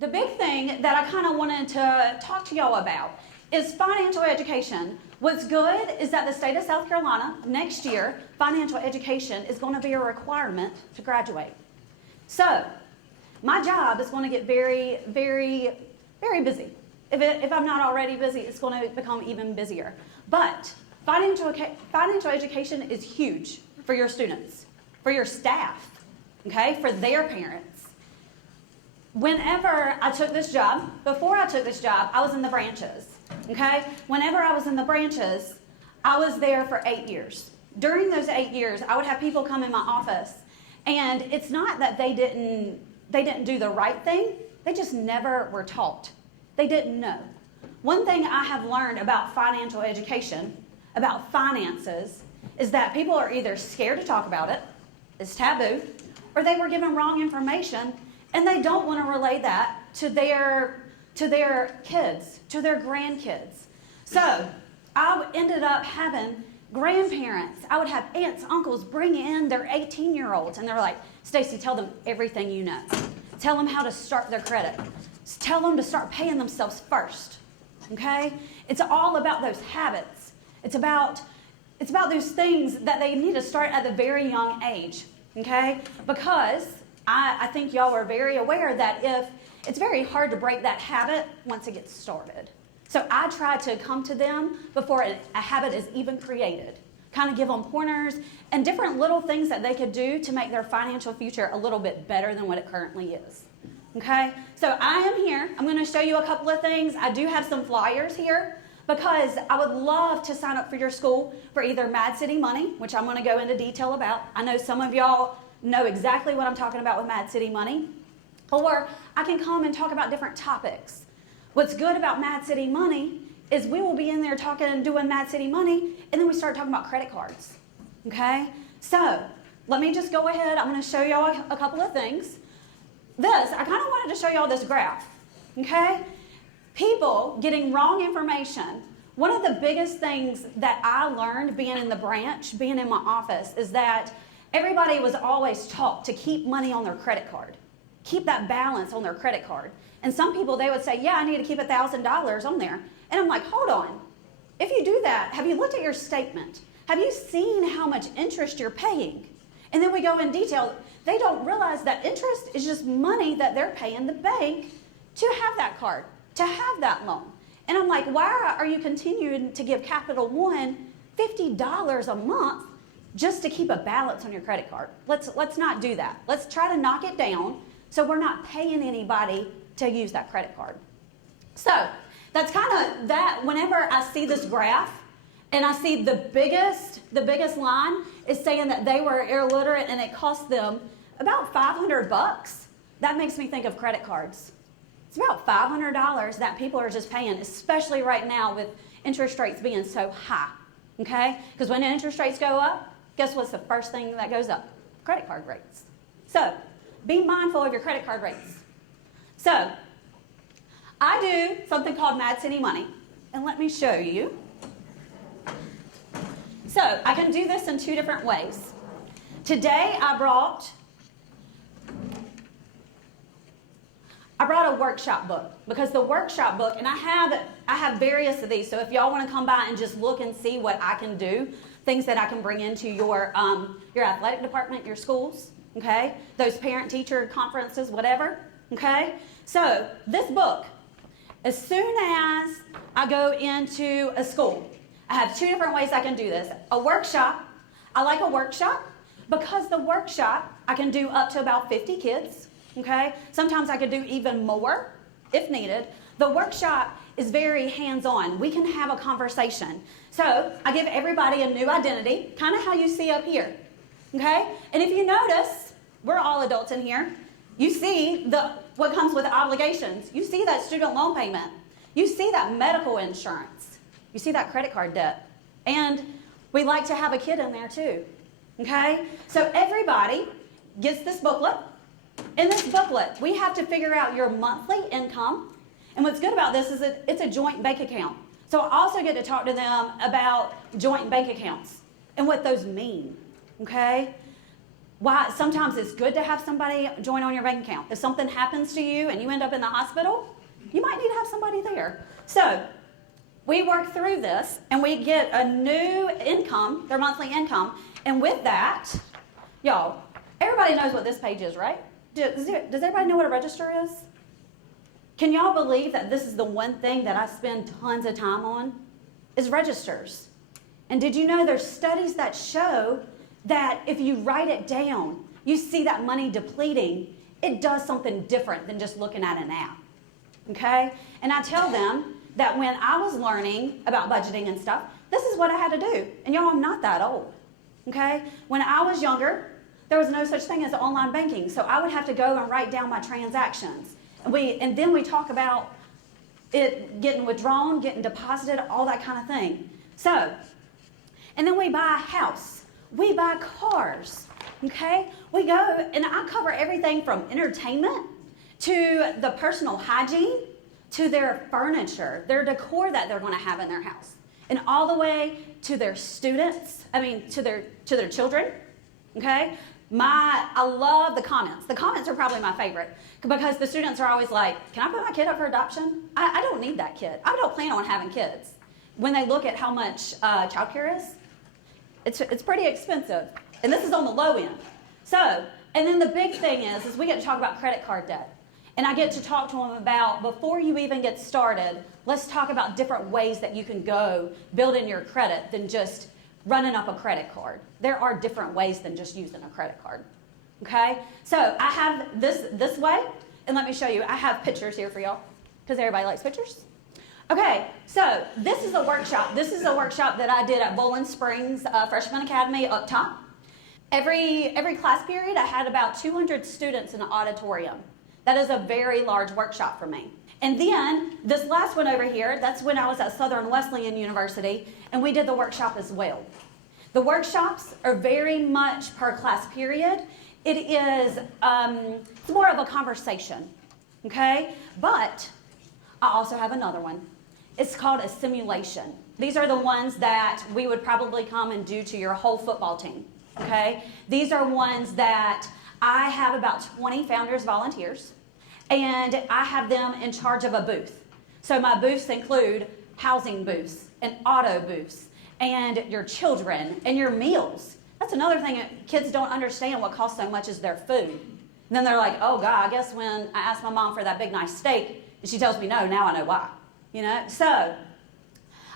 The big thing that I kind of wanted to talk to y'all about is financial education. What's good is that the state of South Carolina, next year, financial education is going to be a requirement to graduate. So, my job is going to get very, very, very busy. If I'm not already busy, it's going to become even busier. But financial education is huge for your students, for your staff, okay, for their parents. Whenever I took this job, before I took this job, I was in the branches, okay? Whenever I was in the branches, I was there for 8 years. During those 8 years, I would have people come in my office, and it's not that they didn't do the right thing, they just never were taught. They didn't know. One thing I have learned about financial education, about finances, is that people are either scared to talk about it, it's taboo, or they were given wrong information and they don't want to relay that to their kids, to their grandkids. So I ended up having grandparents. I would have aunts, uncles bring in their 18-year-olds, and they're like, Stacey, tell them everything you know. Tell them how to start their credit. Tell them to start paying themselves first, okay? It's all about those habits. It's about those things that they need to start at a very young age, okay? Because I think y'all are very aware that it's very hard to break that habit once it gets started. So I try to come to them before a habit is even created, kind of give them pointers and different little things that they could do to make their financial future a little bit better than what it currently is. Okay, so I am here. I'm going to show you a couple of things. I do have some flyers here because I would love to sign up for your school for either Mad City Money, which I'm going to go into detail about. I know some of y'all know exactly what I'm talking about with Mad City Money. Or I can come and talk about different topics. What's good about Mad City Money is we will be in there talking and doing Mad City Money, and then we start talking about credit cards. Okay, so let me just go ahead. I'm going to show y'all a couple of things. I kind of wanted to show y'all this graph, okay? People getting wrong information. One of the biggest things that I learned being in the branch, being in my office, is that everybody was always taught to keep money on their credit card, keep that balance on their credit card. And some people, they would say, yeah, I need to keep $1,000 on there. And I'm like, hold on. If you do that, have you looked at your statement? Have you seen how much interest you're paying? And then we go in detail. They don't realize that interest is just money that they're paying the bank to have that card, to have that loan. And I'm like, why are you continuing to give Capital One $50 a month just to keep a balance on your credit card? Let's not do that. Let's try to knock it down so we're not paying anybody to use that credit card. So that's kind of that. Whenever I see this graph and I see the biggest line is saying that they were illiterate and it cost them about $500, that makes me think of credit cards. It's about $500 that people are just paying, especially right now with interest rates being so high, okay? Because when interest rates go up, guess what's the first thing that goes up? Credit card rates. So be mindful of your credit card rates. So I do something called Mad City Money, and let me show you. So I can do this in two different ways. Today I brought a workshop book, because the workshop book, and I have various of these, so if y'all want to come by and just look and see what I can do, things that I can bring into your athletic department, your schools, okay, those parent-teacher conferences, whatever, okay. So this book, as soon as I go into a school, I have two different ways I can do this. A workshop, I like a workshop because the workshop I can do up to about 50 kids, okay? Sometimes I could do even more if needed. The workshop is very hands-on. We can have a conversation. So I give everybody a new identity, kind of how you see up here, okay? And if you notice, we're all adults in here. You see what comes with obligations. You see that student loan payment. You see that medical insurance. You see that credit card debt. And we like to have a kid in there too, okay? So everybody gets this booklet. In this booklet, we have to figure out your monthly income. And what's good about this is that it's a joint bank account. So I also get to talk to them about joint bank accounts and what those mean, okay? why sometimes it's good to have somebody join on your bank account. If something happens to you and you end up in the hospital, you might need to have somebody there. So we work through this and we get a new income, their monthly income. And with that, y'all, everybody knows what this page is, right? Does everybody know what a register is? Can y'all believe that this is the one thing that I spend tons of time on? Is registers. And did you know there's studies that show that if you write it down, you see that money depleting, it does something different than just looking at an app. Okay? And I tell them that when I was learning about budgeting and stuff, this is what I had to do. And y'all, I'm not that old. Okay? When I was younger, there was no such thing as online banking. So I would have to go and write down my transactions. And then we talk about it getting withdrawn, getting deposited, all that kind of thing. So, and then we buy a house. We buy cars. Okay? We go, and I cover everything from entertainment to the personal hygiene to their furniture, their decor that they're going to have in their house. And all the way to their students, to their children. Okay? I love the comments. The comments are probably my favorite because the students are always like, can I put my kid up for adoption? I don't need that kid. I don't plan on having kids. When they look at how much childcare is, it's pretty expensive. And this is on the low end. So, and then the big thing is we get to talk about credit card debt. And I get to talk to them about, before you even get started, let's talk about different ways that you can go building your credit than just running up a credit card. There are different ways than just using a credit card. Okay? So I have this way, and let me show you. I have pictures here for y'all, because everybody likes pictures. Okay, so this is a workshop. This is a workshop that I did at Bowling Springs Freshman Academy up top. Every class period, I had about 200 students in the auditorium. That is a very large workshop for me. And then this last one over here, that's when I was at Southern Wesleyan University, and we did the workshop as well. The workshops are very much per class period. It is it's more of a conversation, okay? But I also have another one. It's called a simulation. These are the ones that we would probably come and do to your whole football team, okay? These are ones that I have about 20 founders volunteers, and I have them in charge of a booth. So my booths include housing booths and auto booths and your children and your meals. That's another thing that kids don't understand. What costs so much is their food. And then they're like, oh God, I guess when I ask my mom for that big nice steak and she tells me no, now I know why. You know? So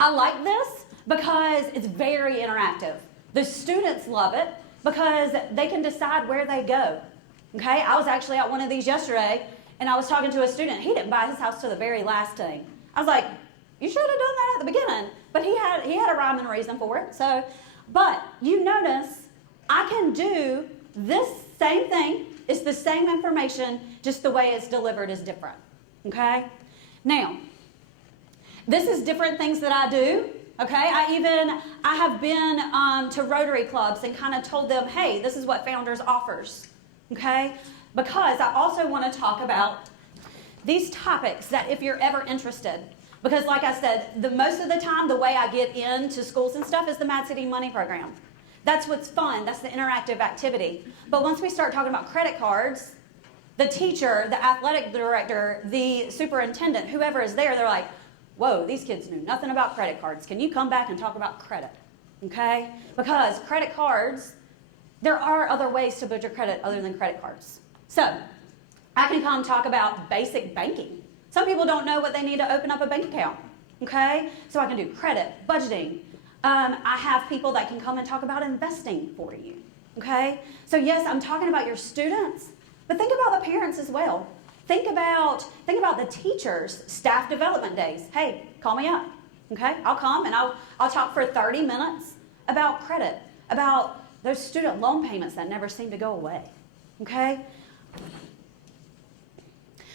I like this because it's very interactive. The students love it because they can decide where they go. Okay? I was actually at one of these yesterday, and I was talking to a student. He didn't buy his house to the very last thing. I was like, you should have done that at the beginning. But he had a rhyme and reason for it. So, but you notice I can do this same thing. It's the same information, just the way it's delivered is different. Okay? Now, this is different things that I do. Okay? I have been to Rotary clubs and kind of told them, hey, this is what Founders offers. Okay? Because I also want to talk about these topics that if you're ever interested, because like I said, most of the time the way I get into schools and stuff is the Mad City Money Program. That's what's fun. That's the interactive activity. But once we start talking about credit cards, the teacher, the athletic director, the superintendent, whoever is there, they're like, whoa, these kids knew nothing about credit cards. Can you come back and talk about credit? Okay? Because credit cards, there are other ways to build your credit other than credit cards. So, I can come talk about basic banking. Some people don't know what they need to open up a bank account. Okay? So I can do credit, budgeting. I have people that can come and talk about investing for you. Okay? So yes, I'm talking about your students, but think about the parents as well. Think about the teachers, staff development days. Hey, call me up. Okay? I'll come and I'll talk for 30 minutes about credit, about those student loan payments that never seem to go away. Okay?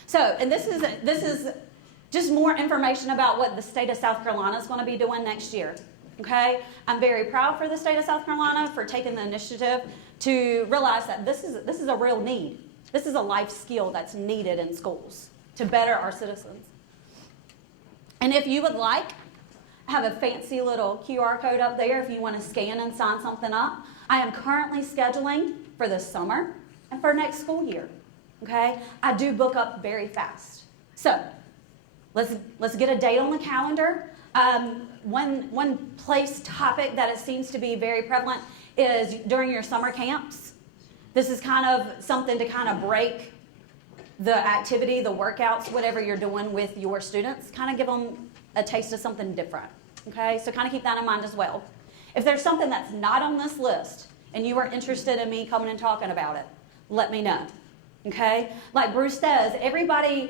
So, and this is just more information about what the state of South Carolina is going to be doing next year. Okay? I'm very proud for the state of South Carolina for taking the initiative to realize that this is a real need. This is a life skill that's needed in schools to better our citizens. And if you would like, I have a fancy little QR code up there if you want to scan and sign something up. I am currently scheduling for this summer and for next school year. Okay? I do book up very fast. So let's get a date on the calendar. One place topic that it seems to be very prevalent is during your summer camps. This is kind of something to kind of break the activity, the workouts, whatever you're doing with your students, kind of give them a taste of something different. Okay? So kind of keep that in mind as well. If there's something that's not on this list and you are interested in me coming and talking about it, let me know. Okay? Like Bruce says, everyone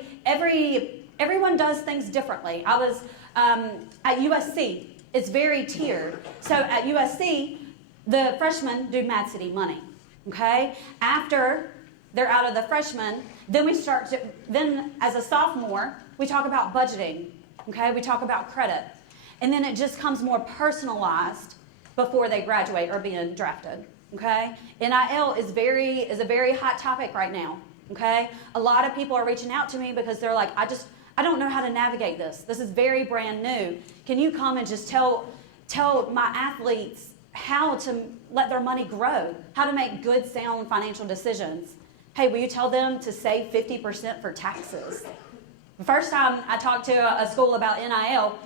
does things differently. I was at USC. It's very tiered. So at USC, the freshmen do Mad City money. Okay? After they're out of the freshman, then then as a sophomore, we talk about budgeting. Okay? We talk about credit. And then it just comes more personalized before they graduate or being drafted. Okay? NIL is a very hot topic right now. Okay? A lot of people are reaching out to me because they're like, I don't know how to navigate this. This is very brand new. Can you come and just tell my athletes how to let their money grow, how to make good, sound financial decisions? Hey, will you tell them to save 50% for taxes? The first time I talked to a school about NIL,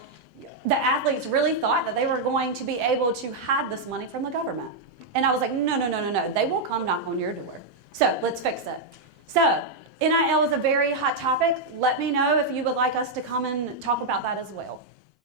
the athletes really thought that they were going to be able to hide this money from the government. And I was like, no. They will come knock on your door. So let's fix it. So NIL is a very hot topic. Let me know if you would like us to come and talk about that as well.